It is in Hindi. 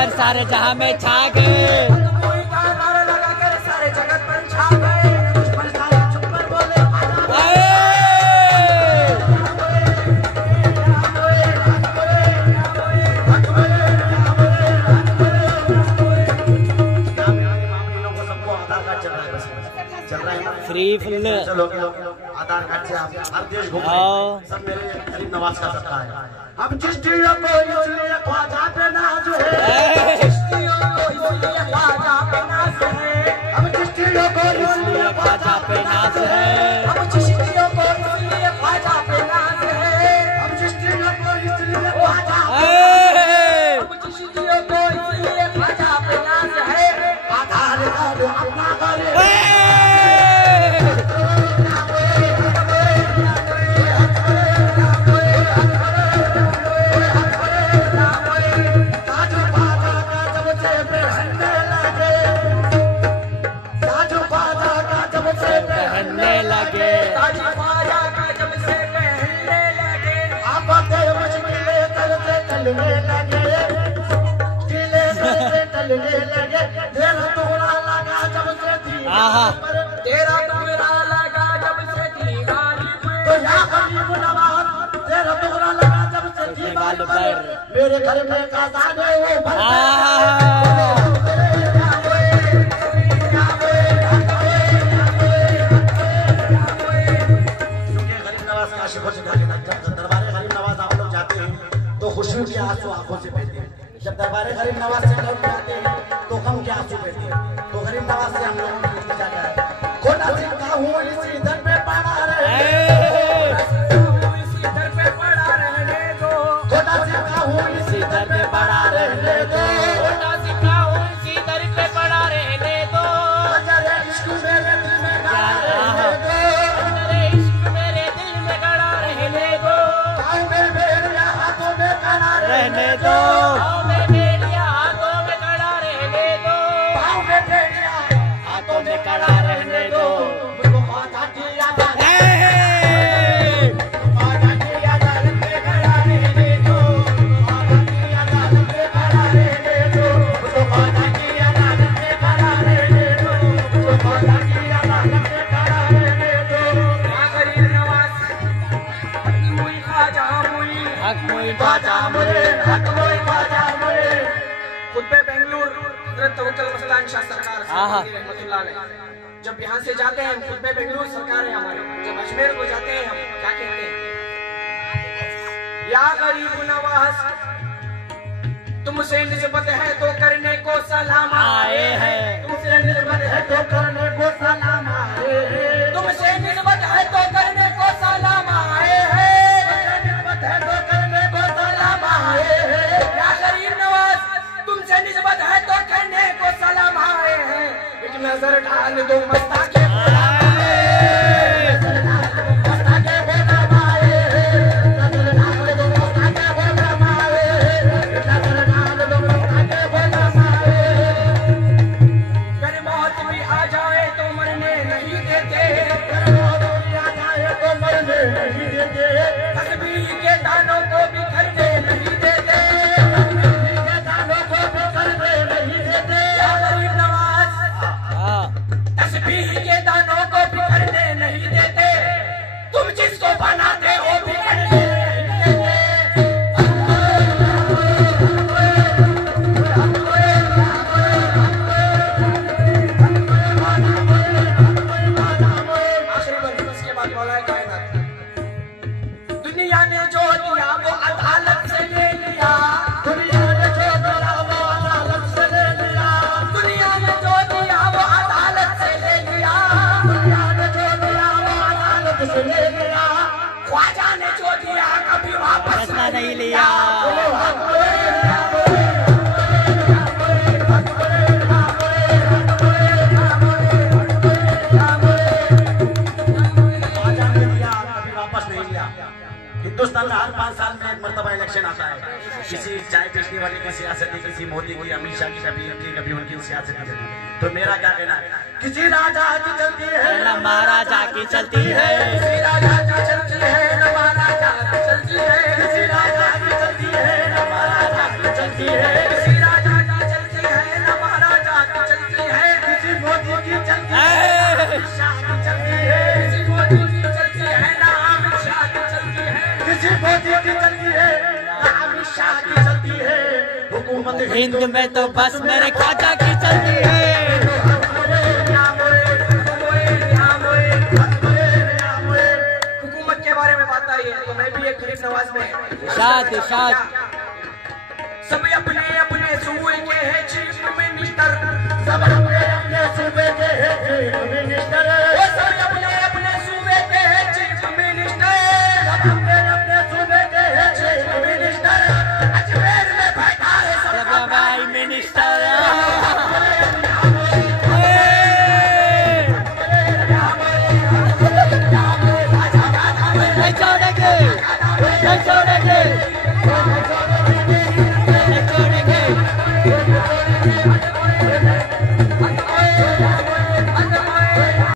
लगाकर सारे जहां में छा गए। नारा लगाकर सारे जगत पर छा गए। दुश्मन सारे चुप कर बोले फ्री फुल आधार कार्ड से आप हर देश घूम सब मेरे गरीब नवाज का सत्ता है। हम चिश्तियों को इसलिए ख्वाजा पे नाज है, चिश्तियों को इसलिए ख्वाजा पे नाज है, हम चिश्तियों को इसलिए ख्वाजा पे नाज है, हम चिश्तियों को इसलिए ख्वाजा पे नाज है, हम चिश्तियों को इसलिए ख्वाजा हम चिश्तियों को इसलिए ख्वाजा पे नाज है। आधार कार्ड अपना करे तेरा टुकड़ा लगा जब से थी गालिब, तो या गरीब नवाज तेरा टुकड़ा लगा जब से थी गालिब, मेरे घर में खजाने वो भर दरबारे गरीब नवाज आप लोग जाते हैं तो खुशियों के आंसू आंखों से बहते हैं, जब दरबारे गरीब नवाज से लौट जाते हैं तो गम के आंसू बहते हैं। तो गरीब नवाज से हम लोगों की इल्तिजा है, खोटा सिक्का हूँ इसी दर पे पड़ा रहने दो, इसी दर पे पड़ा रहने दो, खोटा सिक्का हूँ इसी दर पे पड़ा रहने दो, खोटा सिक्का हूँ इसी दर पे पड़ा रहने दो, अजरे इश्क मेरे दिल में गड़ा रहने दो, अजरे इश्क मेरे दिल में गड़ा रहने दो, पाँव में मेरे हाथों में गड़ा रहने दो, पाँव में मेरे हाथों में गड़ा रहने दो, पाँव में मेरे हाथों में गड़ा रहने दो। मुझको ख्वाजा की अदालत ख्वाजा की अदालत में गड़ा रहने दो, ख्वाजा की अदालत में गड़ा रहने दो, मुझको ख्वाजा की अदालत में गड़ा रहने दो, मुझको ख्वाजा की अदालत में गड़ा रहने दो। या गरीब नवाज मुई ख्वाजा मुई हक मुई ख्वाजा मुई हक मुई ख्वाजा मुई। खुतबे बेंगलुरु हज़रत तवक्कुल मस्तान शाह सरकार रहमतुल्लाह अलैह, जब यहाँ से जाते हैं खुतबे बेंगलुरु सरकार है हमारे, जब अजमेर को जाते हैं हम क्या कहते हैं, या गरीब नवाज तुमसे निस्बत है तो करने को सलाम आए हैं, तुमसे निस्बत है तो करने को सलाम आए हैं, तुमसे निस्बत है तो करने को सलाम आए हैं, निस्बत है तो करने को सलाम आए हैं। या गरीब नवाज तुमसे निस्बत है तो करने को सलाम आए हैं, एक नजर डाल दो मस्ता के ख्वाजा ने जो दिया कभी वापस नहीं लिया। हिंदुस्तान में हर 5 साल में एक मर्तबा इलेक्शन आता है, किसी चाय बेचने वाले की सियासत, किसी मोदी की, अमित शाह की, कभी उनकी सियासत चलती है। तो मेरा क्या कहना है, किसी राजा की चलती है न महाराजा की चलती है, किसी राजा की चलती है न महाराजा की चलती है, किसी राजा की चलती है न महाराजा की चलती है, किसी राजा हुकूमत हिंद में तो बस मेरे खाजा की चलती है। हुकूमत के बारे में बात आई है तो मैं भी एक गरीब नवाज में इरशाद इरशाद। सब अपने अपने सूबे के हैं चीफ मिनिस्टर, सब अपने अपने सूबे के हैं चीफ मिनिस्टर, सब अपने अपने सूबे के हैं चीफ मिनिस्टर, सब अपने अपने सूबे के हैं चीफ मिनिस्टर। अजमेर में बैठा है सबका भाई मिनिस्टर। नहीं छोड़ेंगे, नहीं छोड़ेंगे, नहीं छोड़ेंगे।